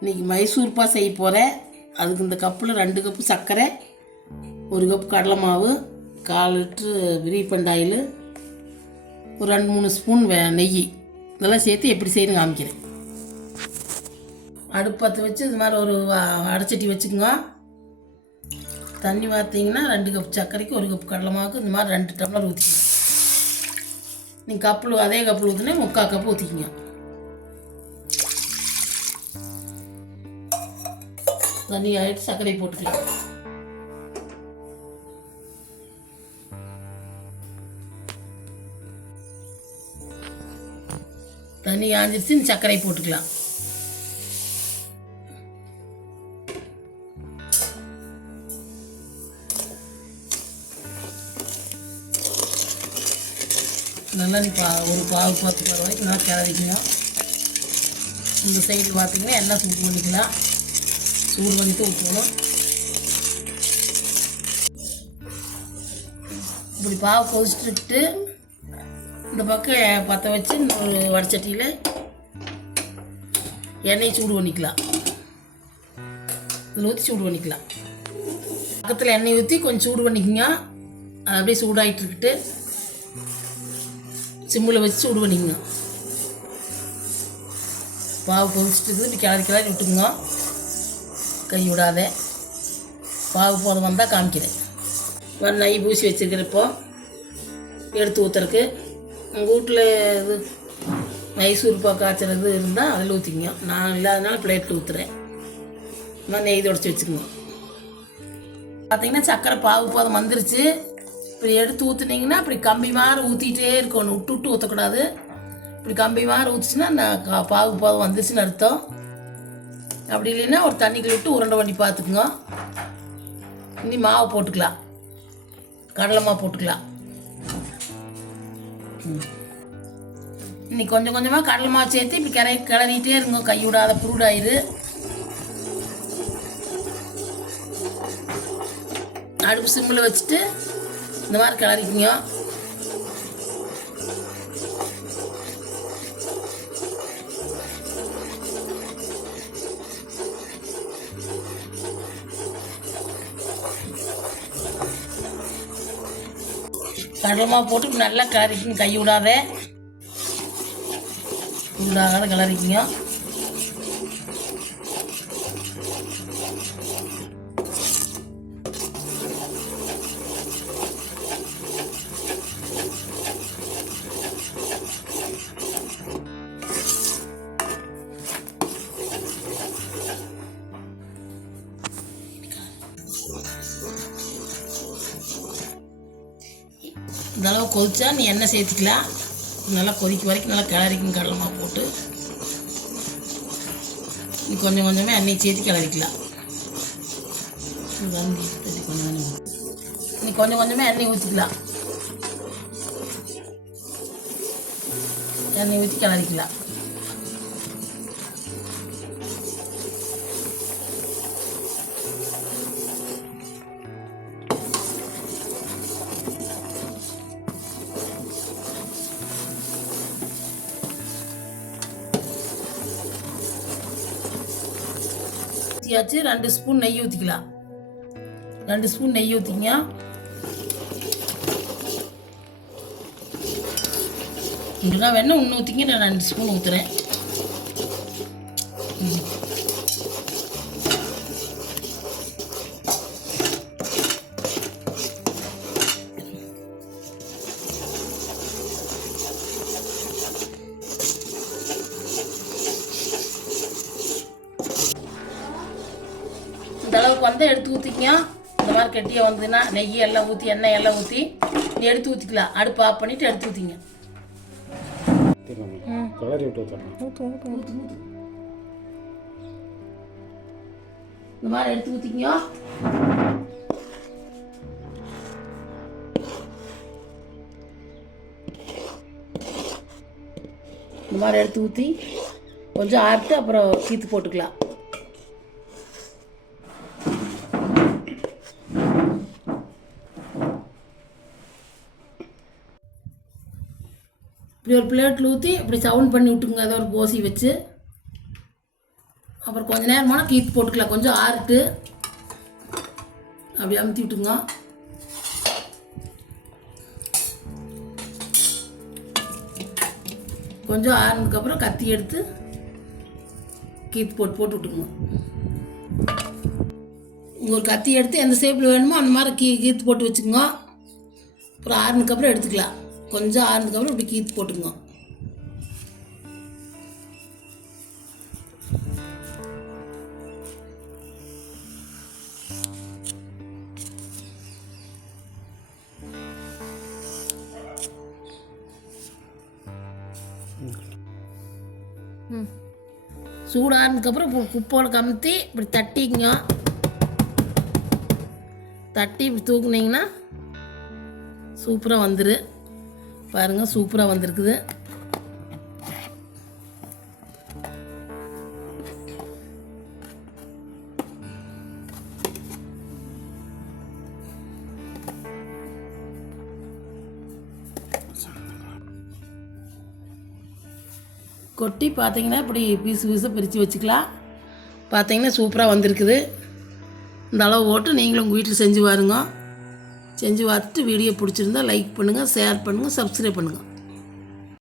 இன்றைக்கி மைசூர்பா செய்ய போகிறேன். அதுக்கு இந்த கப்பில் 2 கப்பு சர்க்கரை, 1 கப்பு கடலை மாவு, 1/4 லிட்ரு ரீஃபண்ட் ஆயில், ஒரு 2-3 ஸ்பூன் நெய், இதெல்லாம் சேர்த்து எப்படி செய்யணும் காமிக்கிறேன். அடுப்பு பற்ற வச்சு இது மாதிரி ஒரு அடைச்சட்டி வச்சுக்கோங்க. தண்ணி பார்த்தீங்கன்னா 2 கப் சர்க்கரைக்கு 1 கப் கடலை மாவுக்கு இந்த மாதிரி 2 டம்ளர் ஊற்றிக்கணும். நீங்கள் கப்பில் அதே கப்பில் ஊற்றினா 3/4 கப்பு ஊற்றிக்கிங்க. தண்ணி ஆகிட்டு சர்க்கரை போட்டுக்கலாம். தண்ணி ஆஞ்சிருச்சு, இந்த சர்க்கரை போட்டுக்கலாம். நல்லா ஒரு பாவு 10 வரைக்கும் நல்லா கிளறிக்கலாம். இந்த சைடு பார்த்தீங்கன்னா எண்ணெய் சூடு பண்ணிக்கலாம். சூடு பண்ணிட்டு ஊற்றணும். இப்படி பாவு கொதிச்சுட்டு இந்த பக்கம் பற்ற வச்சு ஒரு வடச்சட்டியில் எண்ணெய் சூடு பண்ணிக்கலாம். இதில் ஊற்றி சூடு பண்ணிக்கலாம். பக்கத்தில் எண்ணெய் ஊற்றி கொஞ்சம் சூடு பண்ணிக்கோங்க. அது அப்படியே சூடாகிட்டு இருக்கிட்டு சிம்மில் வச்சு சூடு பண்ணிக்கோங்க. பாவு கொதிச்சுட்டு இப்படி கிளறி விட்டுக்குங்க. கை விடாத. பாவு போதும் வந்தால் காமிக்கிறேன். நெய் பூசி வச்சுருக்கிறப்போ எடுத்து ஊற்றுறக்கு உங்கள் வீட்டில் இது மைசூர்பா காய்ச்சறது இருந்தால் அதில் ஊற்றிக்கங்க. நான் இல்லாதனால பிளேட்டில் ஊற்றுறேன். நான் நெய் தொடச்சி வச்சுக்கோங்க. பார்த்தீங்கன்னா சர்க்கரை பாவு போதும் வந்துருச்சு. இப்படி எடுத்து ஊற்றுனீங்கன்னா இப்படி கம்பி மாதிரி ஊற்றிக்கிட்டே இருக்கணும். விட்டு ஊற்றக்கூடாது. இப்படி கம்பி மாதிரி ஊற்றுச்சுன்னா நான் பாவு போதும் வந்துருச்சுன்னு அர்த்தம். அப்படி இல்லைன்னா ஒரு தண்ணிக்குள்ள விட்டு உருண்டை பண்ணி பார்த்துக்குங்க. இனி மாவு போட்டுக்கலாம். கடலை மாவு போட்டுக்கலாம். இன்னைக்கு கொஞ்சம் கொஞ்சமாக கடலை மாவு சேர்த்து இப்படி கிளறிட்டே இருங்க. கை விடாத புருடாயிரு. அடுப்பு சிம்மில் வச்சுட்டு இந்த மாதிரி கிளறிக்குங்க. கடலை மாவு போட்டு நல்லா கிளறிக்குங்க. கை விடாத கிளறிக்குங்க. இந்த அளவு கொதிச்சா நீ எண்ணெய் சேர்த்துக்கலாம். நல்லா கொதிக்க வரைக்கும் நல்லா கிளறிக்கும். கடலை மாவு போட்டு நீ கொஞ்சம் கொஞ்சமாக எண்ணெய் சேர்த்து கிளறிக்கலாம். நீ கொஞ்சம் கொஞ்சமாக எண்ணெய் ஊற்றிக்கலாம். எண்ணெய் ஊற்றி கிளறிக்கலாம். ஊற்றியாச்சு. 2 ஸ்பூன் நெய் ஊற்றிக்கலாம். 2 ஸ்பூன் நெய் ஊற்றிங்க. இப்படிதான் வேணும். இன்னும் ஊற்றிங்க. நான் 2 ஸ்பூன் ஊற்றுறேன். இந்த அளவுக்கு வந்து எடுத்து ஊற்றிக்கங்க. இந்த மாதிரி கெட்டியாக வந்ததுன்னா நெய் எல்லாம் ஊற்றி எண்ணெய் எல்லாம் ஊற்றி நீ எடுத்து ஊற்றிக்கலாம். அடுப்பு ஆஃப் பண்ணிவிட்டு எடுத்து ஊற்றிங்க. இந்த மாதிரி எடுத்து ஊற்றிக்கங்க. இந்த மாதிரி எடுத்து ஊற்றி கொஞ்சம் ஆறிட்டு அப்புறம் கீத்து போட்டுக்கலாம். இப்படி ஒரு பிளேட்டில் ஊற்றி இப்படி சவுண்ட் பண்ணி விட்டுக்குங்க. ஏதோ ஒரு போசி வச்சு அப்புறம் கொஞ்சம் நேரமான கீத்து போட்டுக்கலாம். கொஞ்சம் ஆறுட்டு அப்படி அமுத்தி விட்டுங்க. கொஞ்சம் ஆறுனதுக்கப்புறம் கத்தி எடுத்து கீத்து போட்டு விட்டுக்குங்க. உங்களுக்கு கத்தி எடுத்து எந்த ஷேப்பில் வேணுமோ அந்த மாதிரி கீத்து போட்டு வச்சுக்கோங்க. அப்புறம் ஆறுனதுக்கப்புறம் எடுத்துக்கலாம். கொஞ்சம் ஆறுனதுக்கப்புறம் இப்படி கீத்து போட்டுங்க. சூடானதுக்கப்புறம் இப்போ குப்போல கமுத்தி இப்படி தட்டிங்க. தட்டி இப்படி தூக்குனீங்கன்னா சூப்பராக வந்துரு. பாருங்கள், சூப்பராக வந்திருக்குது. கொட்டி பார்த்தீங்கன்னா இப்படி பீஸாக பிரித்து வச்சுக்கலாம். பார்த்தீங்கன்னா சூப்பராக வந்திருக்குது. இந்த அளவு போட்டு நீங்களும் உங்கள் வீட்டில் செஞ்சு பாருங்க. செஞ்சு பார்த்துட்டு வீடியோ பிடிச்சிருந்தா லைக் பண்ணுங்கள், ஷேர் பண்ணுங்கள், சப்ஸ்கிரைப் பண்ணுங்கள்.